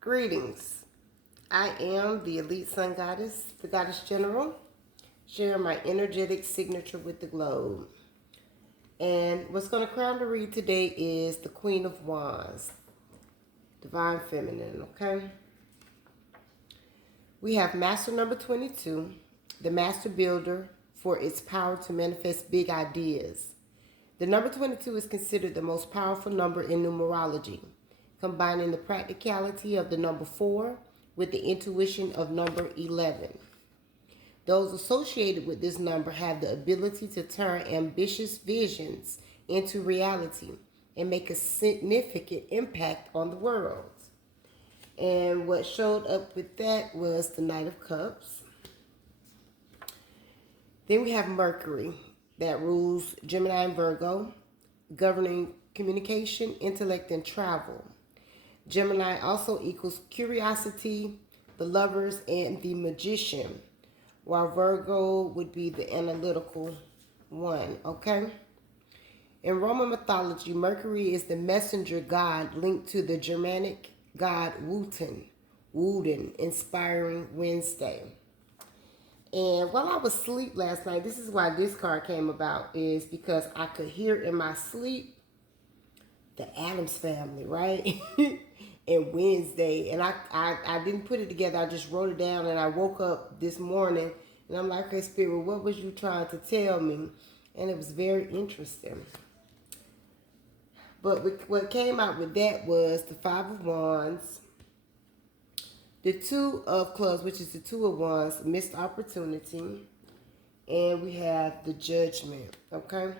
Greetings. I am the Elite Sun Goddess, the Goddess General, sharing my energetic signature with the globe. And what's going to crown the read today is the Queen of Wands, Divine Feminine, okay? We have Master number 22, the Master Builder for its power to manifest big ideas. The number 22 is considered the most powerful number in numerology, combining the practicality of the number 4 with the intuition of number 11. Those associated with this number have the ability to turn ambitious visions into reality and make a significant impact on the world. And what showed up with that was the Knight of Cups. Then we have Mercury that rules Gemini and Virgo, governing communication, intellect, and travel. Gemini also equals curiosity, the lovers, and the magician, while Virgo would be the analytical one, okay? In Roman mythology, Mercury is the messenger god linked to the Germanic god Woden, inspiring Wednesday. And while I was asleep last night, this is why this card came about, is because I could hear in my sleep the Addams Family, right? And Wednesday. And I didn't put it together. I just wrote it down, and I woke up this morning and I'm like, hey, Spirit, what was you trying to tell me? And it was very interesting. But what came out with that was the Five of Wands, the Two of Clubs, which is the Two of Wands, missed opportunity, and we have the Judgment, okay?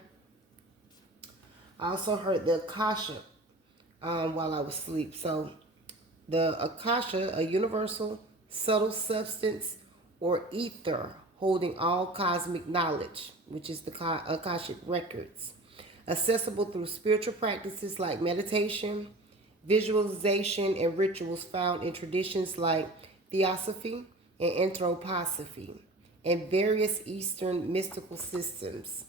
I also heard the AKASHA while I was asleep. So the AKASHA, a universal subtle substance or ether holding all cosmic knowledge, which is the Akashic records, accessible through spiritual practices like meditation, visualization, and rituals found in traditions like theosophy and anthroposophy and various Eastern mystical systems.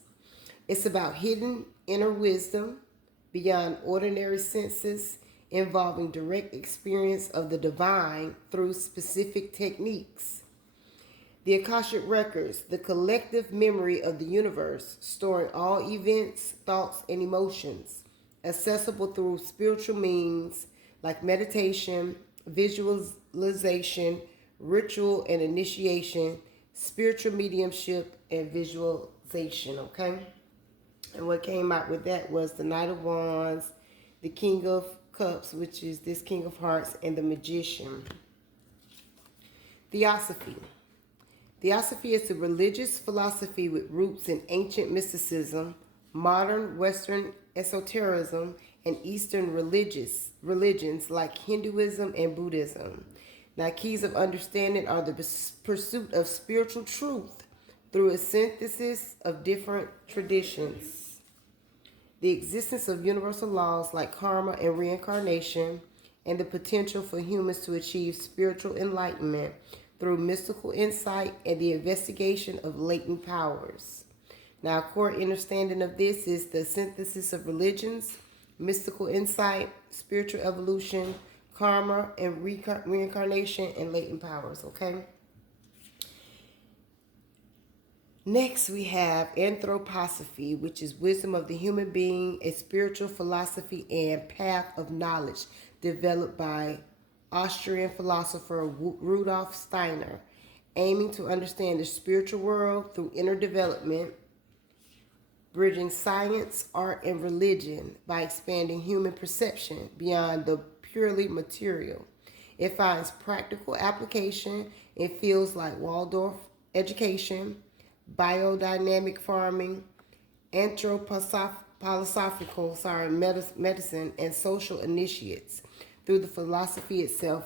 It's about hidden inner wisdom beyond ordinary senses, involving direct experience of the divine through specific techniques. The Akashic Records, the collective memory of the universe, storing all events, thoughts, and emotions, accessible through spiritual means like meditation, visualization, ritual and initiation, spiritual mediumship, and visualization, okay? And what came out with that was the Knight of Wands, the King of Cups, which is this King of Hearts, and the Magician. Theosophy. Theosophy is a religious philosophy with roots in ancient mysticism, modern Western esotericism, and Eastern religions like Hinduism and Buddhism. Now, keys of understanding are the pursuit of spiritual truth through a synthesis of different traditions, the existence of universal laws like karma and reincarnation, and the potential for humans to achieve spiritual enlightenment through mystical insight and the investigation of latent powers. Now, a core understanding of this is the synthesis of religions, mystical insight, spiritual evolution, karma and reincarnation, and latent powers, okay? Next, we have anthroposophy, which is wisdom of the human being, a spiritual philosophy and path of knowledge developed by Austrian philosopher Rudolf Steiner, aiming to understand the spiritual world through inner development, bridging science, art, and religion by expanding human perception beyond the purely material. It finds practical application in fields like Waldorf education, biodynamic farming, medicine, and social initiates. Through the philosophy itself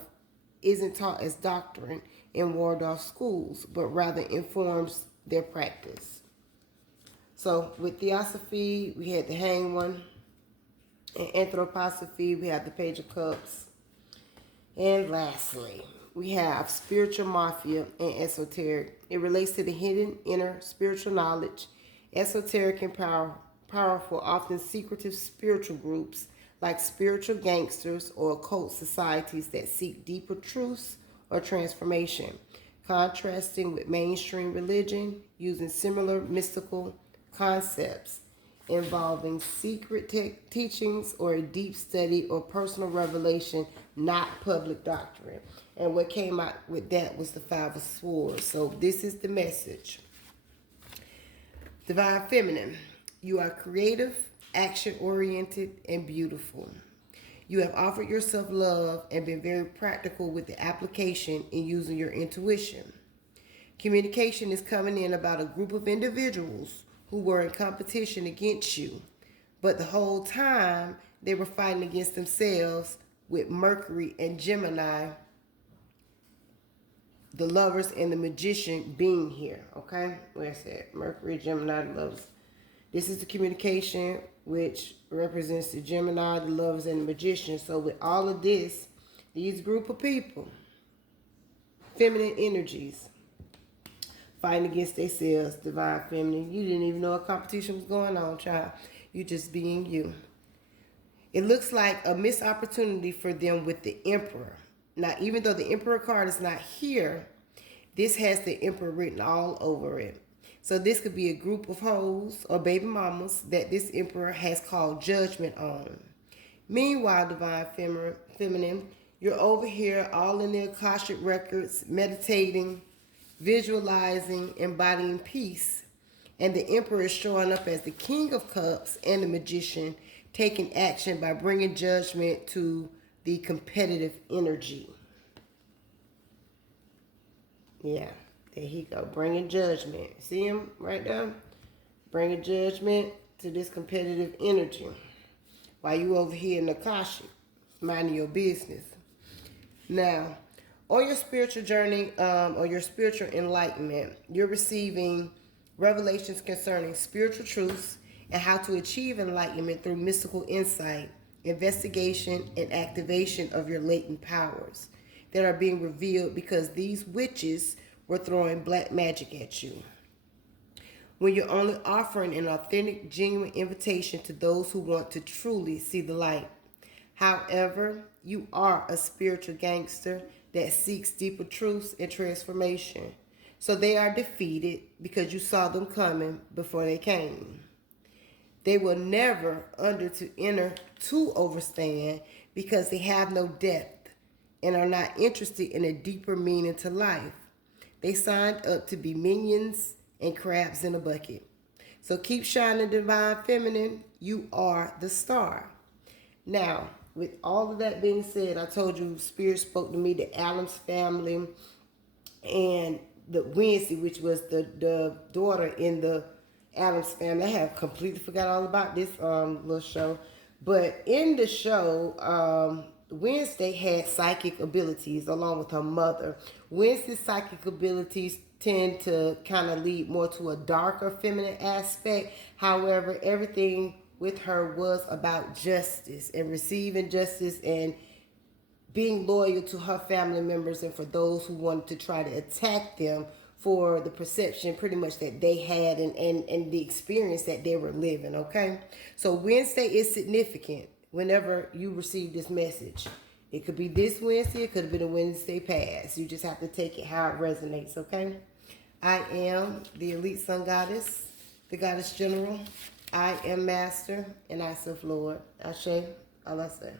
isn't taught as doctrine in Waldorf schools, but rather informs their practice. So with Theosophy, we had the Hanged One. In Anthroposophy, we have the Page of Cups. And lastly, we have Spiritual Mafia and Esoteric. It relates to the hidden inner spiritual knowledge. Esoteric and powerful, often secretive spiritual groups like spiritual gangsters or occult societies that seek deeper truths or transformation, contrasting with mainstream religion using similar mystical concepts involving secret teachings or a deep study or personal revelation, not public doctrine. And what came out with that was the Five of Swords. So this is the message. Divine Feminine, you are creative, action-oriented, and beautiful. You have offered yourself love and been very practical with the application in using your intuition. Communication is coming in about a group of individuals who were in competition against you, but the whole time they were fighting against themselves with Mercury and Gemini, the Lovers and the Magician being here, okay? Where's that? Mercury, Gemini, the Lovers. This is the communication, which represents the Gemini, the Lovers, and the Magician. So with all of this, these group of people, feminine energies, fighting against themselves, divine feminine. You didn't even know a competition was going on, child. You just being you. It looks like a missed opportunity for them with the Emperor. Now, even though the Emperor card is not here, this has the Emperor written all over it. So this could be a group of hoes or baby mamas that this Emperor has called judgment on. Meanwhile, divine feminine, you're over here all in the AKASHA records, meditating, visualizing, embodying peace. And the Emperor is showing up as the King of Cups and the Magician, taking action by bringing judgment to the competitive energy. Yeah, there he go, bringing judgment. See him right there? Bringing judgment to this competitive energy. While you over here in the Akasha, minding your business. Now, on your spiritual journey or your spiritual enlightenment, you're receiving revelations concerning spiritual truths and how to achieve enlightenment through mystical insight, investigation, and activation of your latent powers that are being revealed because these witches were throwing black magic at you. When you're only offering an authentic, genuine invitation to those who want to truly see the light. However, you are a spiritual gangster that seeks deeper truths and transformation. So they are defeated because you saw them coming before they came. They will never enter to overstand because they have no depth and are not interested in a deeper meaning to life. They signed up to be minions and crabs in a bucket. So keep shining, divine feminine. You are the star. Now, with all of that being said, I told you Spirit spoke to me, the Adams family, and the Wednesday, which was the daughter in the Adams family. I have completely forgot all about this little show. But in the show, Wednesday had psychic abilities along with her mother. Wednesday's psychic abilities tend to kind of lead more to a darker feminine aspect. However, everything with her was about justice and receiving justice and being loyal to her family members and for those who wanted to try to attack them for the perception pretty much that they had and the experience that they were living, okay? So Wednesday is significant whenever you receive this message. It could be this Wednesday, it could have been a Wednesday past. You just have to take it how it resonates, okay? I am the Elite Sun Goddess, the Goddess General. I am Master, and I serve Lord. Ashe, Allah say.